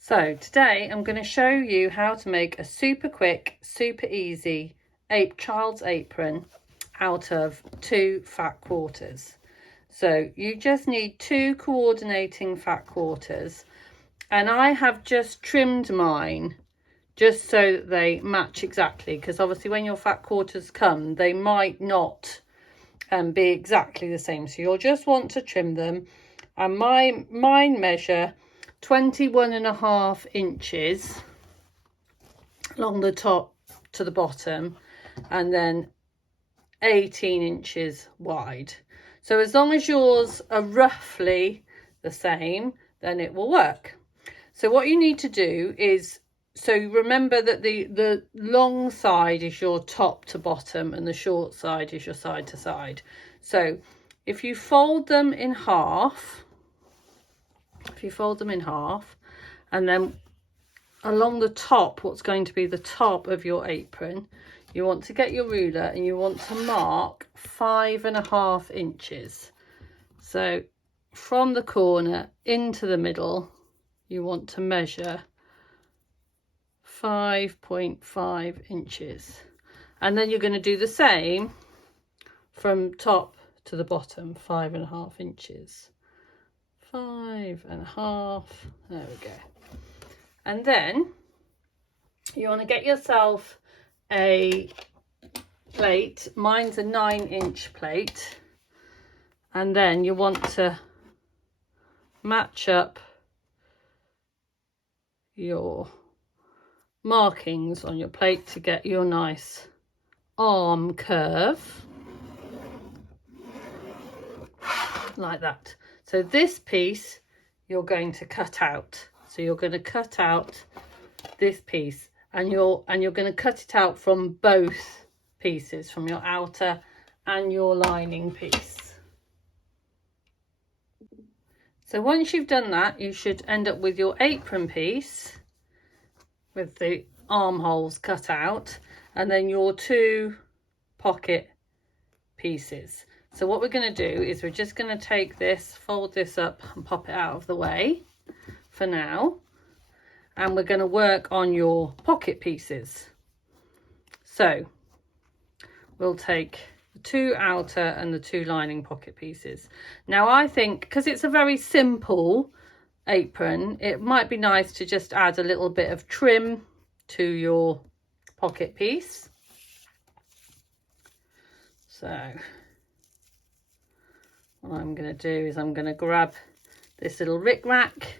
So today I'm going to show you how to make a super quick, super easy child's apron out of 2 fat quarters. So you just need 2 coordinating fat quarters, and I have just trimmed mine just so that they match exactly, because obviously when your fat quarters come they might not be exactly the same, so you'll just want to trim them. And mine measure 21.5 inches along the top to the bottom, and then 18 inches wide. So as long as yours are roughly the same, then it will work. So what you need to do is, so remember that the long side is your top to bottom and the short side is your side to side. So if you fold them in half, and then along the top, what's going to be the top of your apron, you want to get your ruler and you want to mark 5.5 inches. So from the corner into the middle, you want to measure 5.5 inches. And then you're going to do the same from top to the bottom, 5.5 inches. 5.5, there we go. And then you want to get yourself a plate. Mine's a 9-inch plate. And then you want to match up your markings on your plate to get your nice arm curve, like that. So this piece you're going to cut out. So you're going to cut out this piece, and you're going to cut it out from both pieces, from your outer and your lining piece. So once you've done that, you should end up with your apron piece with the armholes cut out, and then your 2 pocket pieces. So what we're going to do is we're just going to take this, fold this up and pop it out of the way for now, and we're going to work on your pocket pieces. So we'll take the 2 outer and the 2 lining pocket pieces. Now I think, because it's a very simple apron, it might be nice to just add a little bit of trim to your pocket piece. So what I'm going to do is I'm going to grab this little rick-rack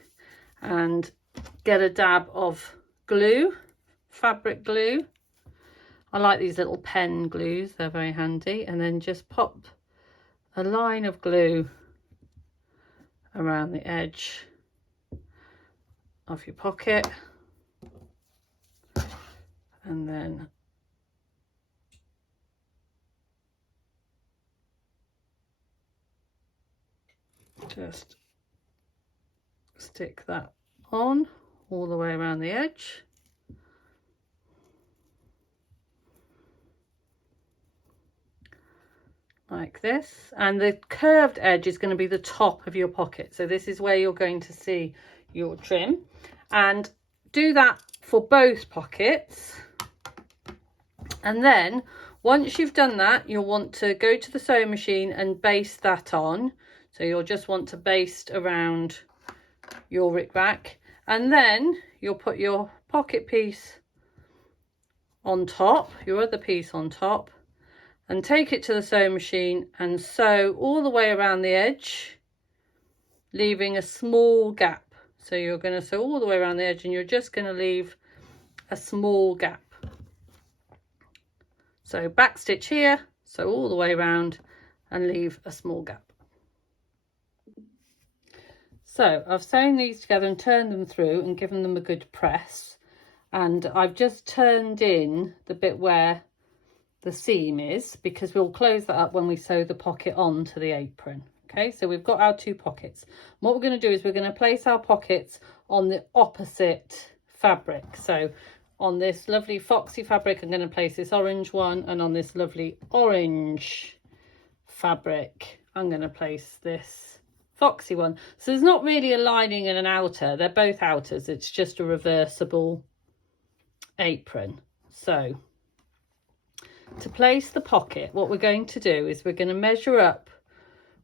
and get a dab of glue, fabric glue. I like these little pen glues, they're very handy. And then just pop a line of glue around the edge of your pocket, and then just stick that on all the way around the edge. Like this, and the curved edge is going to be the top of your pocket, so this is where you're going to see your trim. And do that for both pockets, and then once you've done that, you'll want to go to the sewing machine and baste that on. So you'll just want to baste around your rick-rack, and then you'll put your pocket piece on top, your other piece on top, and take it to the sewing machine and sew all the way around the edge, leaving a small gap. So you're going to sew all the way around the edge, and you're just going to leave a small gap. So back stitch here, sew all the way around and leave a small gap. So I've sewn these together and turned them through and given them a good press, and I've just turned in the bit where the seam is, because we'll close that up when we sew the pocket onto the apron. Okay, so we've got our 2 pockets. What we're going to do is we're going to place our pockets on the opposite fabric. So on this lovely foxy fabric, I'm going to place this orange one, and on this lovely orange fabric, I'm going to place this foxy one. So there's not really a lining and an outer, they're both outers, it's just a reversible apron. So to place the pocket, what we're going to do is we're going to measure up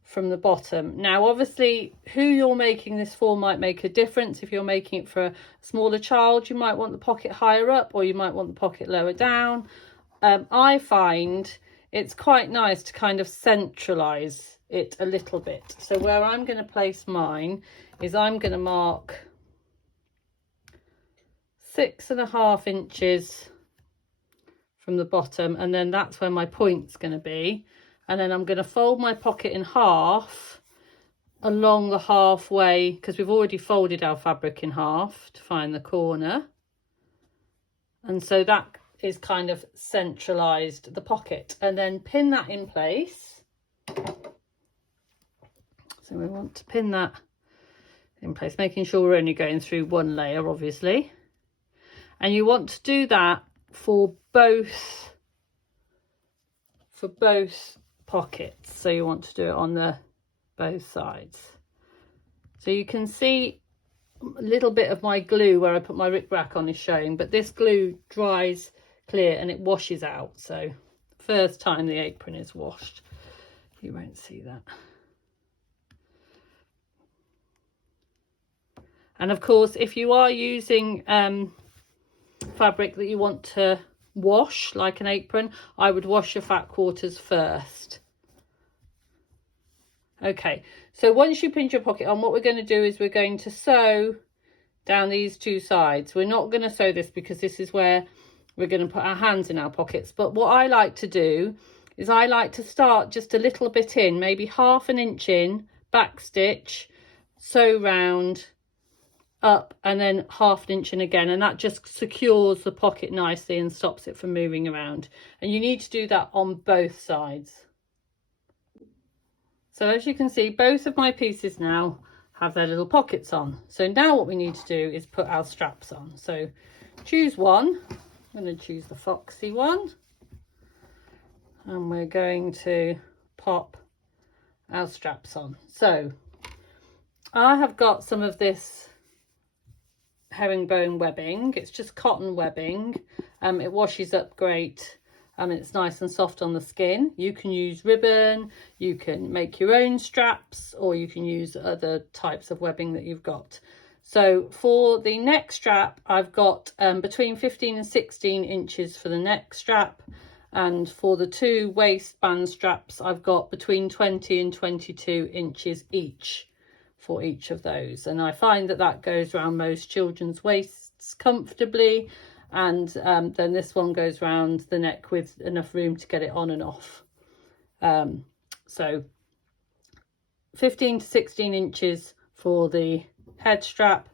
from the bottom. Now obviously who you're making this for might make a difference. If you're making it for a smaller child, you might want the pocket higher up, or you might want the pocket lower down. I find it's quite nice to kind of centralize it a little bit. So where I'm going to place mine is I'm going to mark 6.5 inches from the bottom, and then that's where my point's going to be. And then I'm going to fold my pocket in half along the halfway, because we've already folded our fabric in half to find the corner. And so that is kind of centralized the pocket, and then pin that in place. So we want to pin that in place, making sure we're only going through one layer, obviously. And you want to do that for both pockets. So you want to do it on the both sides. So you can see a little bit of my glue where I put my rickrack on is showing, but this glue dries clear and it washes out. So first time the apron is washed, you won't see that. And of course, if you are using fabric that you want to wash, like an apron, I would wash your fat quarters first. Okay, so once you pin your pocket on, what we're going to do is we're going to sew down these two sides. We're not going to sew this because this is where we're going to put our hands in our pockets. But what I like to do is I like to start just a little bit in, maybe 1/2 inch in, back stitch, sew round, up, and then 1/2 inch in again, and that just secures the pocket nicely and stops it from moving around. And you need to do that on both sides. So as you can see, both of my pieces now have their little pockets on. So now what we need to do is put our straps on. So choose one. I'm going to choose the foxy one, and we're going to pop our straps on. So I have got some of this herringbone webbing. It's just cotton webbing. It washes up great. It's nice and soft on the skin. You can use ribbon, you can make your own straps, or you can use other types of webbing that you've got. So for the neck strap, I've got between 15 and 16 inches for the neck strap, and for the two waistband straps, I've got between 20 and 22 inches each for each of those. And I find that that goes around most children's waists comfortably, and then this one goes around the neck with enough room to get it on and off. So 15 to 16 inches for the head strap,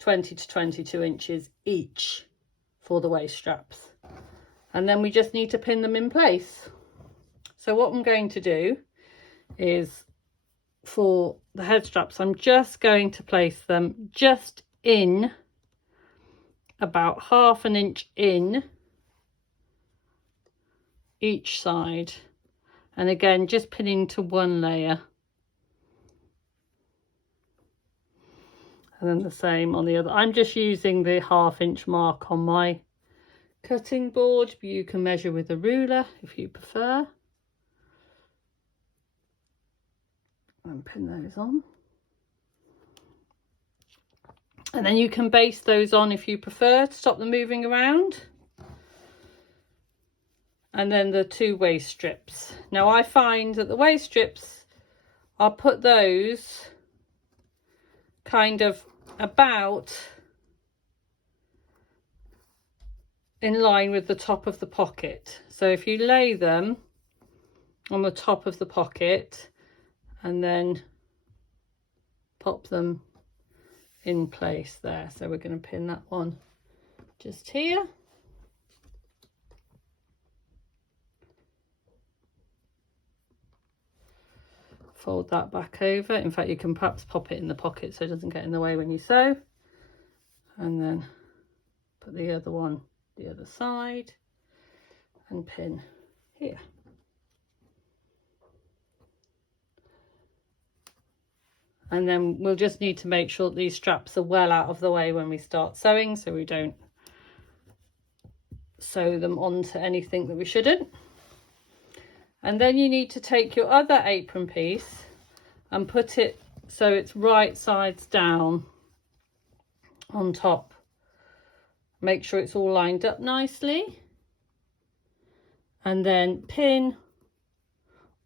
20 to 22 inches each for the waist straps, and then we just need to pin them in place. So what I'm going to do is, for the head straps, I'm just going to place them just in about 1/2 inch in each side, and again just pinning to one layer, and then the same on the other. I'm just using the 1/2 inch mark on my cutting board, but you can measure with a ruler if you prefer, and pin those on. And then you can baste those on if you prefer to stop them moving around. And then the two waist strips. Now I find that the waist strips, I'll put those kind of about in line with the top of the pocket. So if you lay them on the top of the pocket and then pop them in place there. So we're going to pin that one just here. Fold that back over. In fact, you can perhaps pop it in the pocket so it doesn't get in the way when you sew. And then put the other one the other side and pin here. And then we'll just need to make sure that these straps are well out of the way when we start sewing, so we don't sew them onto anything that we shouldn't. And then you need to take your other apron piece and put it so it's right sides down on top. Make sure it's all lined up nicely. And then pin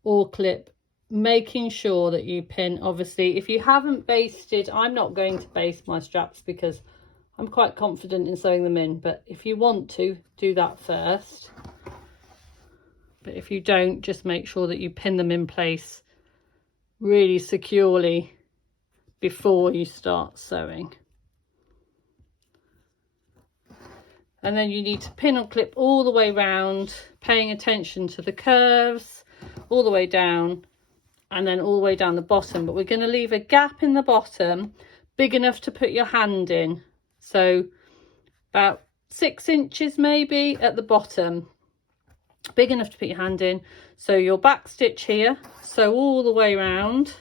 or clip, making sure that you pin. Obviously, if you haven't basted, I'm not going to baste my straps because I'm quite confident in sewing them in, but if you want to, do that first. But if you don't, just make sure that you pin them in place really securely before you start sewing. And then you need to pin or clip all the way round, paying attention to the curves all the way down and then all the way down the bottom. But we're going to leave a gap in the bottom big enough to put your hand in. So about 6 inches maybe at the bottom, big enough to put your hand in. So your back stitch here, sew all the way round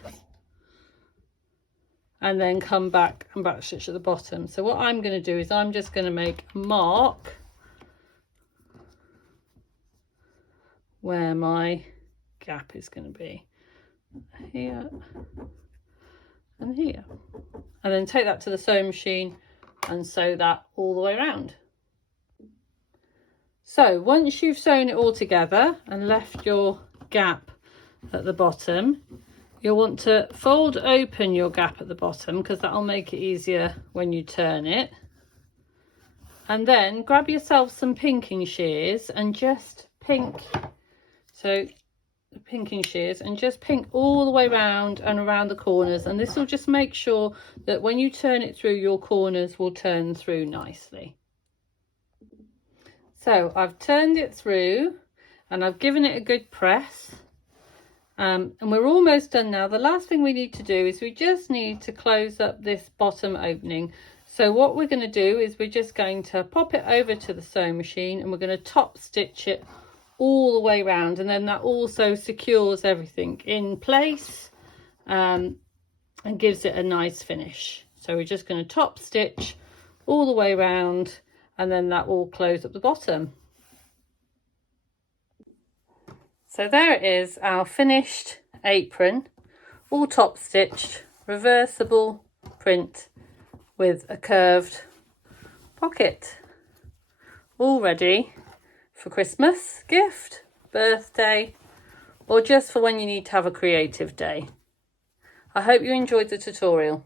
and then come back and back stitch at the bottom. So what I'm going to do is I'm just going to make a mark where my gap is going to be, here and here, and then take that to the sewing machine and sew that all the way around. So once you've sewn it all together and left your gap at the bottom, you'll want to fold open your gap at the bottom because that'll make it easier when you turn it. And then grab yourself some pinking shears and just pink, so the pinking shears, and just pink all the way around and around the corners, and this will just make sure that when you turn it through, your corners will turn through nicely. So I've turned it through and I've given it a good press. And we're almost done now. The last thing we need to do is we just need to close up this bottom opening. So what we're going to do is we're just going to pop it over to the sewing machine and we're going to top stitch it all the way around, and then that also secures everything in place and gives it a nice finish. So we're just going to top stitch all the way around and then that will close up the bottom. So there it is, our finished apron, all top stitched, reversible print with a curved pocket, all ready for Christmas gift, birthday, or just for when you need to have a creative day. I hope you enjoyed the tutorial.